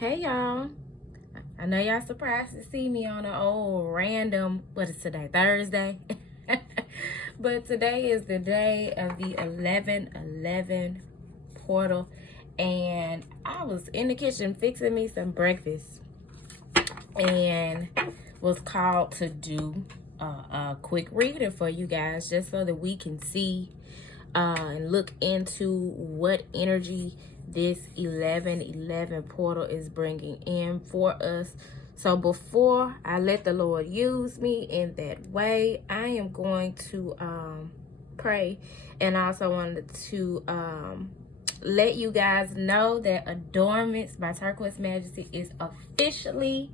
Hey y'all, I know y'all surprised to see me on an old random, what is today, Thursday? But today is the day of the 11/11 portal, and I was in the kitchen fixing me some breakfast and was called to do a quick reading for you guys, just so that we can see and look into what energy this 11/11 portal is bringing in for us. So before I let the Lord use me in that way, I am going to pray, and I also wanted to let you guys know that Adornments by Turquoise Majesty is officially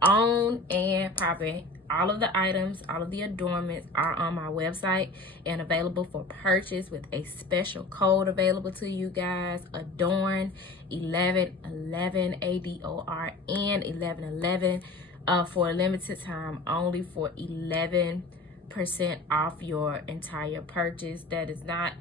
on and popping. All of the items, all of the adornments are on my website and available for purchase with a special code available to you guys. Adorn 1111, ADORN 1111, for a limited time only, for 11% off your entire purchase. That is not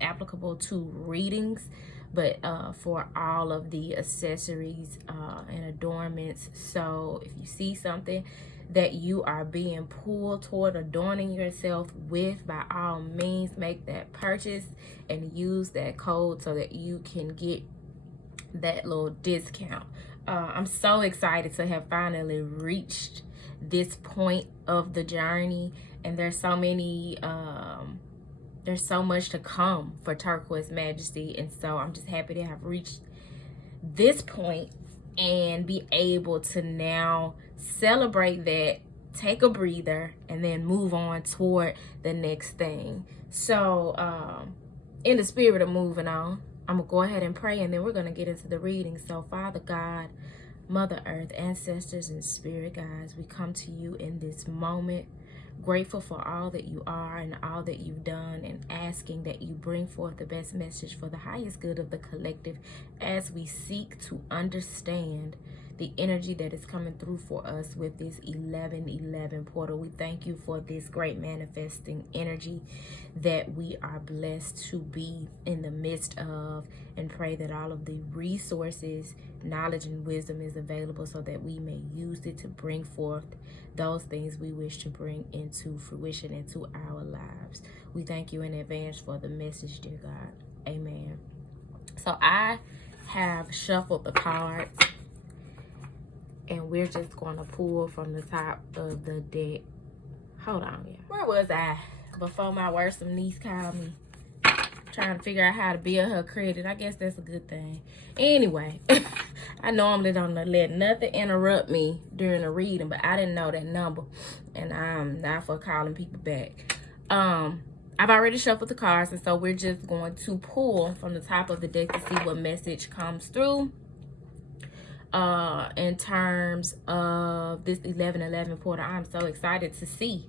applicable to readings, but for all of the accessories and adornments. So if you see something that you are being pulled toward adorning yourself with, by all means make that purchase and use that code so that you can get that little discount. I'm so excited to have finally reached this point of the journey, and there's so much to come for Turquoise Majesty, and so I'm just happy to have reached this point and be able to now celebrate that, take a breather, and then move on toward the next thing. So in the spirit of moving on, I'm gonna go ahead and pray, and then we're gonna get into the reading. So Father God, Mother Earth, ancestors, and spirit guides, we come to you in this moment, grateful for all that you are and all that you've done, and asking that you bring forth the best message for the highest good of the collective as we seek to understand the energy that is coming through for us with this 11/11 portal. We thank you for this great manifesting energy that we are blessed to be in the midst of, and pray that all of the resources, knowledge, and wisdom is available so that we may use it to bring forth those things we wish to bring into fruition into our lives. We thank you in advance for the message, dear God. Amen. So I have shuffled the cards, and we're just going to pull from the top of the deck. Hold on, yeah. Where was I before my worrisome niece called me? Trying to figure out how to build her credit. I guess that's a good thing. Anyway, I normally don't let nothing interrupt me during the reading, but I didn't know that number, and I'm not for calling people back. I've already shuffled the cards, and so we're just going to pull from the top of the deck to see what message comes through in terms of this 11/11 portal. I'm so excited to see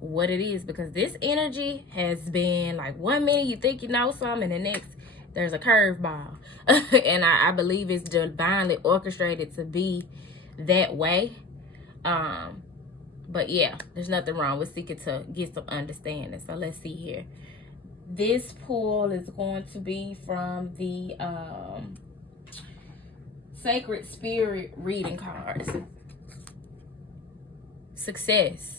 what it is, because this energy has been like, 1 minute you think you know something, and the next there's a curveball. And I believe it's divinely orchestrated to be that way. But yeah, there's nothing wrong with seeking to get some understanding. So let's see here. This pull is going to be from the Sacred Spirit reading cards. Success.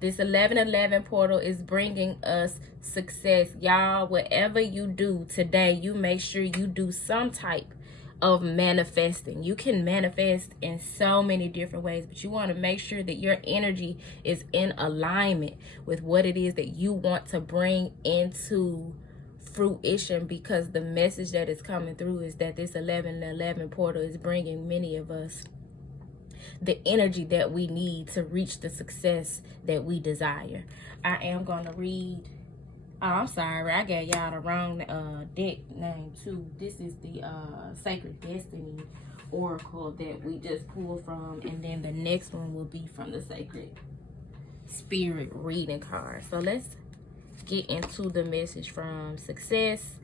This 11/11 portal is bringing us success. Y'all, whatever you do today, you make sure you do some type of manifesting. You can manifest in so many different ways, but you want to make sure that your energy is in alignment with what it is that you want to bring into fruition, because the message that is coming through is that this 11/11 portal is bringing many of us the energy that we need to reach the success that we desire. I am going to read. Oh, I'm sorry, I gave y'all the wrong deck name too. This is the Sacred Destiny Oracle that we just pulled from, and then the next one will be from the Sacred Spirit reading card. So let's get into the message from Success.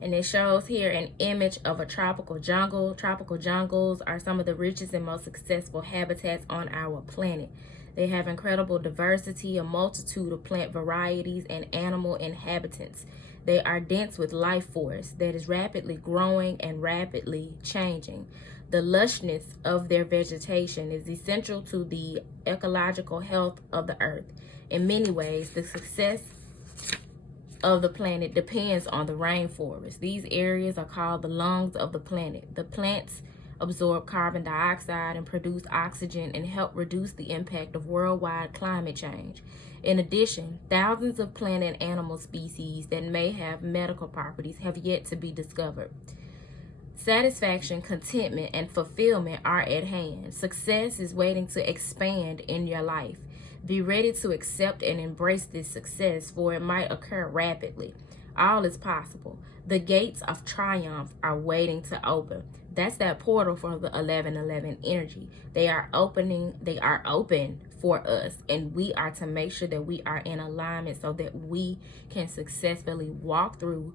And it shows here an image of a tropical jungle. Tropical jungles are some of the richest and most successful habitats on our planet. They have incredible diversity, a multitude of plant varieties, and animal inhabitants. They are dense with life force that is rapidly growing and rapidly changing. The lushness of their vegetation is essential to the ecological health of the earth. In many ways, the success of the planet depends on the rainforest. These areas are called the lungs of the planet. The plants absorb carbon dioxide and produce oxygen and help reduce the impact of worldwide climate change. In addition, thousands of plant and animal species that may have medical properties have yet to be discovered. Satisfaction, contentment, and fulfillment are at hand. Success is waiting to expand in your life. Be ready to accept and embrace this success, for it might occur rapidly. All is possible. The gates of triumph are waiting to open. That's that portal for the 1111 energy. They are open for us, and we are to make sure that we are in alignment so that we can successfully walk through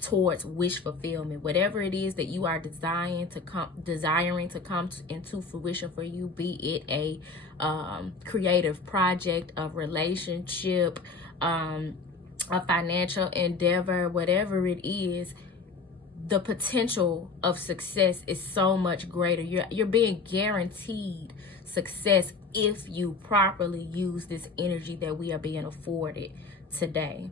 towards wish fulfillment. Whatever it is that you are desiring to come into fruition for you, be it a creative project, a relationship, a financial endeavor, whatever it is, the potential of success is so much greater. You're being guaranteed success if you properly use this energy that we are being afforded today.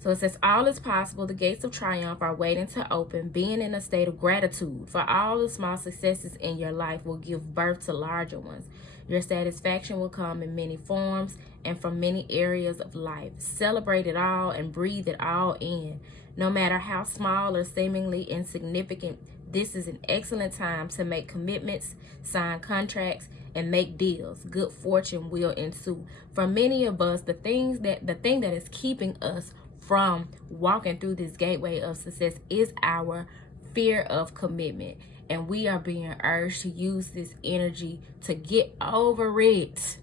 So it says, all is possible. The gates of triumph are waiting to open. Being in a state of gratitude for all the small successes in your life will give birth to larger ones. Your satisfaction will come in many forms and from many areas of life. Celebrate it all and breathe it all in. No matter how small or seemingly insignificant, this is an excellent time to make commitments, sign contracts, and make deals. Good fortune will ensue. For many of us, the thing that is keeping us from walking through this gateway of success is our fear of commitment, and we are being urged to use this energy to get over it.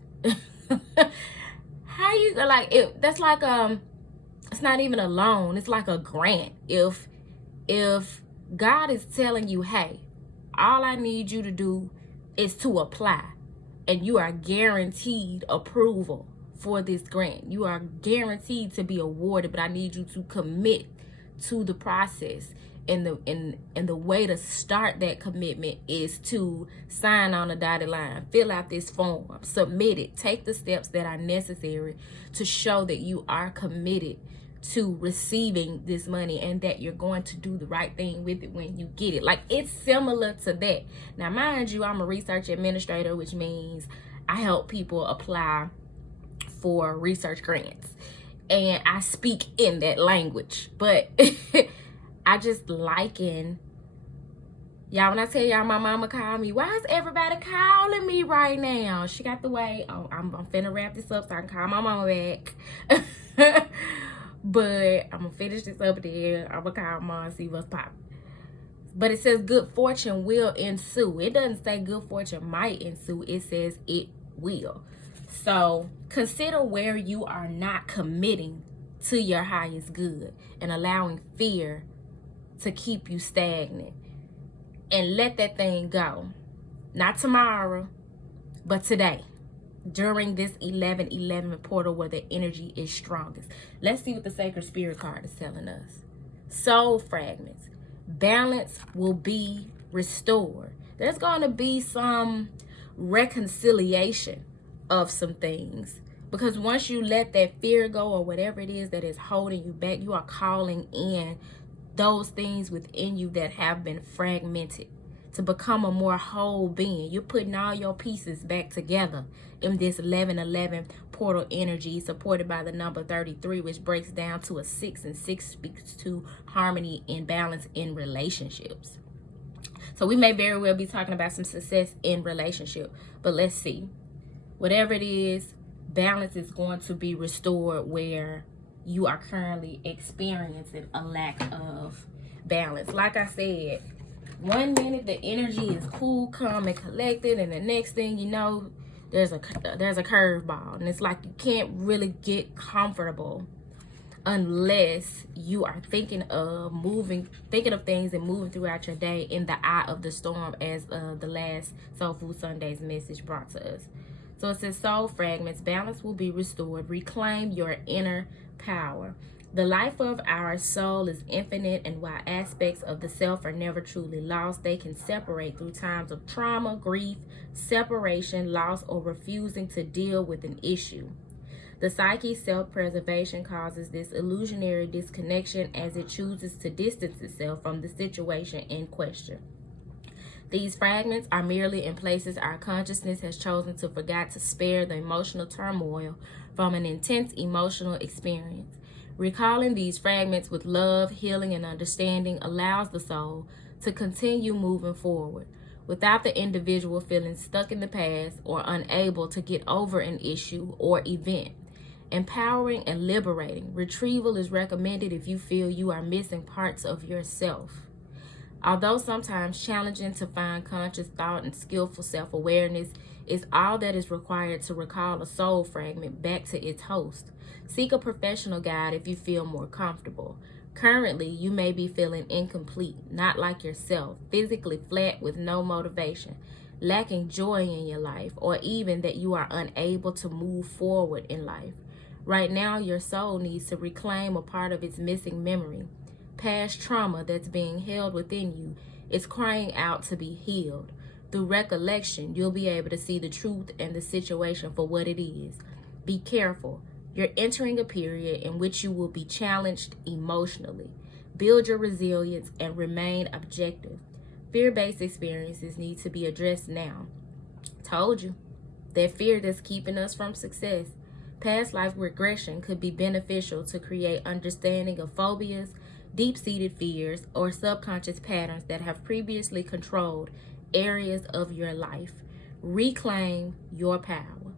How you like it? That's like it's not even a loan, it's like a grant. If God is telling you, hey, all I need you to do is to apply, and you are guaranteed approval for this grant, you are guaranteed to be awarded, but I need you to commit to the process. And the way to start that commitment is to sign on a dotted line, fill out this form, submit it, take the steps that are necessary to show that you are committed to receiving this money and that you're going to do the right thing with it when you get it. Like, it's similar to that. Now, mind you, I'm a research administrator, which means I help people apply for research grants, and I speak in that language. But I just liken y'all, when I tell y'all my mama called me, why is everybody calling me right now? She got the way. Oh, I'm finna wrap this up so I can call my mama back. But I'm gonna finish this up there. I'm gonna call mom and see what's popping. But it says good fortune will ensue. It doesn't say good fortune might ensue. It says it will. So consider where you are not committing to your highest good and allowing fear to keep you stagnant. And let that thing go. Not tomorrow, but today. During this 11/11 portal where the energy is strongest. Let's see what the Sacred Spirit card is telling us. Soul fragments. Balance will be restored. There's going to be some reconciliation of some things. Because once you let that fear go, or whatever it is that is holding you back, you are calling in those things within you that have been fragmented to become a more whole being. You're putting all your pieces back together in this 11/11 portal energy, supported by the number 33, which breaks down to a 6, and 6 speaks to harmony and balance in relationships. So we may very well be talking about some success in relationship, but let's see. Whatever it is, balance is going to be restored where you are currently experiencing a lack of balance. Like I said, 1 minute the energy is cool, calm, and collected, and the next thing you know, there's a curveball, and it's like you can't really get comfortable unless you are thinking of things and moving throughout your day in the eye of the storm, as the last Soul Food Sunday's message brought to us. So it says soul fragments, balance will be restored. Reclaim your inner power. The life of our soul is infinite, and while aspects of the self are never truly lost, they can separate through times of trauma, grief, separation, loss, or refusing to deal with an issue. The psyche's self-preservation causes this illusionary disconnection as it chooses to distance itself from the situation in question. These fragments are merely in places our consciousness has chosen to forget to spare the emotional turmoil from an intense emotional experience. Recalling these fragments with love, healing, and understanding allows the soul to continue moving forward without the individual feeling stuck in the past or unable to get over an issue or event. Empowering and liberating. Retrieval is recommended if you feel you are missing parts of yourself. Although sometimes challenging to find conscious thought and skillful self-awareness is all that is required to recall a soul fragment back to its host. Seek a professional guide if you feel more comfortable. Currently, you may be feeling incomplete, not like yourself, physically flat with no motivation, lacking joy in your life, or even that you are unable to move forward in life. Right now, your soul needs to reclaim a part of its missing memory. Past trauma that's being held within you is crying out to be healed. Through recollection, you'll be able to see the truth and the situation for what it is. Be careful. You're entering a period in which you will be challenged emotionally. Build your resilience and remain objective. Fear-based experiences need to be addressed now. Told you. That fear that's keeping us from success. Past life regression could be beneficial to create understanding of phobias, deep-seated fears, or subconscious patterns that have previously controlled areas of your life. Reclaim your power.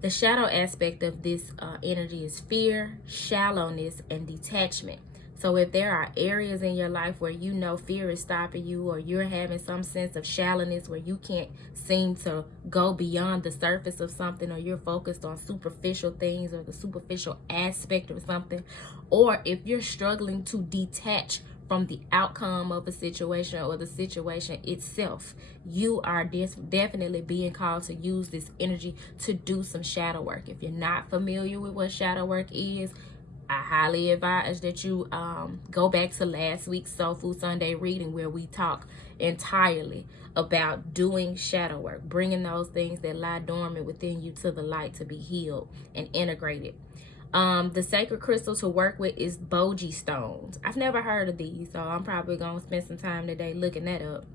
The shadow aspect of this energy is fear, shallowness, and detachment. So if there are areas in your life where you know fear is stopping you, or you're having some sense of shallowness where you can't seem to go beyond the surface of something, or you're focused on superficial things or the superficial aspect of something, or if you're struggling to detach from the outcome of a situation or the situation itself, you are definitely being called to use this energy to do some shadow work. If you're not familiar with what shadow work is, I highly advise that you go back to last week's Soul Food Sunday reading, where we talk entirely about doing shadow work, bringing those things that lie dormant within you to the light to be healed and integrated. The sacred crystal to work with is Boji stones. I've never heard of these, so I'm probably going to spend some time today looking that up.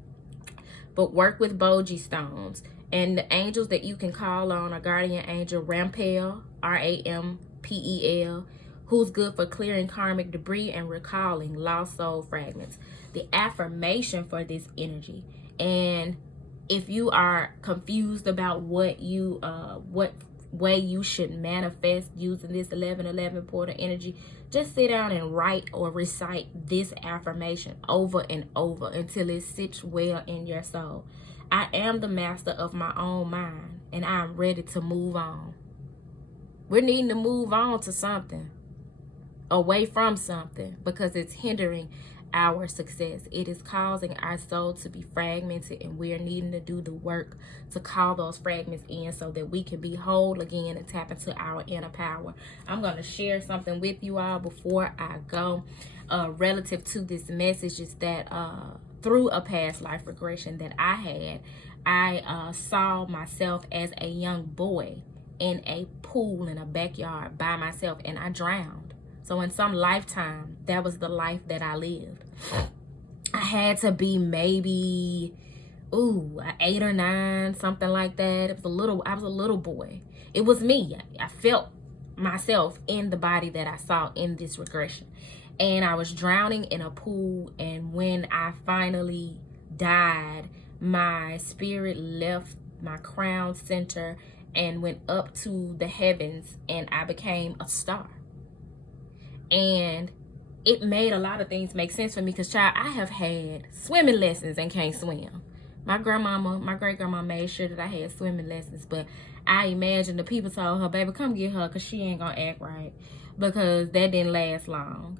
But work with Boji stones. And the angels that you can call on are Guardian Angel Rampel, Rampel, who's good for clearing karmic debris and recalling lost soul fragments. The affirmation for this energy, and if you are confused about what way you should manifest using this 1111 portal energy, just sit down and write or recite this affirmation over and over until it sits well in your soul. I am the master of my own mind, and I am ready to move on. We're needing to move on to something, away from something, because it's hindering our success. It is causing our soul to be fragmented, and we are needing to do the work to call those fragments in so that we can be whole again and tap into our inner power. I'm going to share something with you all before I go relative to this message. Is that through a past life regression that I had, I saw myself as a young boy in a pool in a backyard by myself, and I drowned. So in some lifetime, that was the life that I lived. I had to be maybe, 8 or 9, something like that. I was a little boy. It was me. I felt myself in the body that I saw in this regression. And I was drowning in a pool. And when I finally died, my spirit left my crown center and went up to the heavens, and I became a star. And it made a lot of things make sense for me, because, child, I have had swimming lessons and can't swim. My great-grandma made sure that I had swimming lessons, but I imagine the people told her, baby, come get her, because she ain't going to act right, because that didn't last long.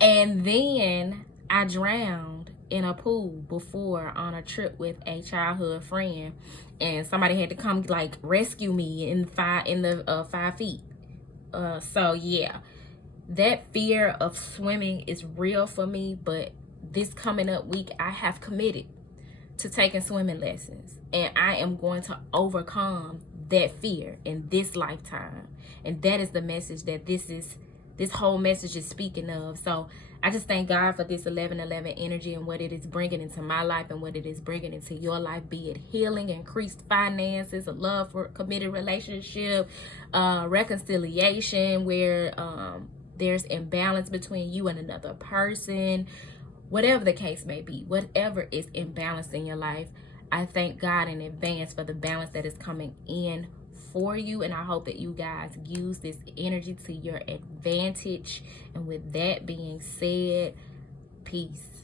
And then I drowned in a pool before on a trip with a childhood friend, and somebody had to come, like, rescue me in the 5 feet. So yeah, that fear of swimming is real for me, but this coming up week, I have committed to taking swimming lessons, and I am going to overcome that fear in this lifetime. And that is the message that this whole message is speaking of. So I just thank God for this 11:11 energy and what it is bringing into my life and what it is bringing into your life, be it healing, increased finances, a love for a committed relationship, reconciliation where there's imbalance between you and another person. Whatever the case may be, whatever is imbalanced in your life, I thank God in advance for the balance that is coming in for you. And I hope that you guys use this energy to your advantage. And with that being said, peace.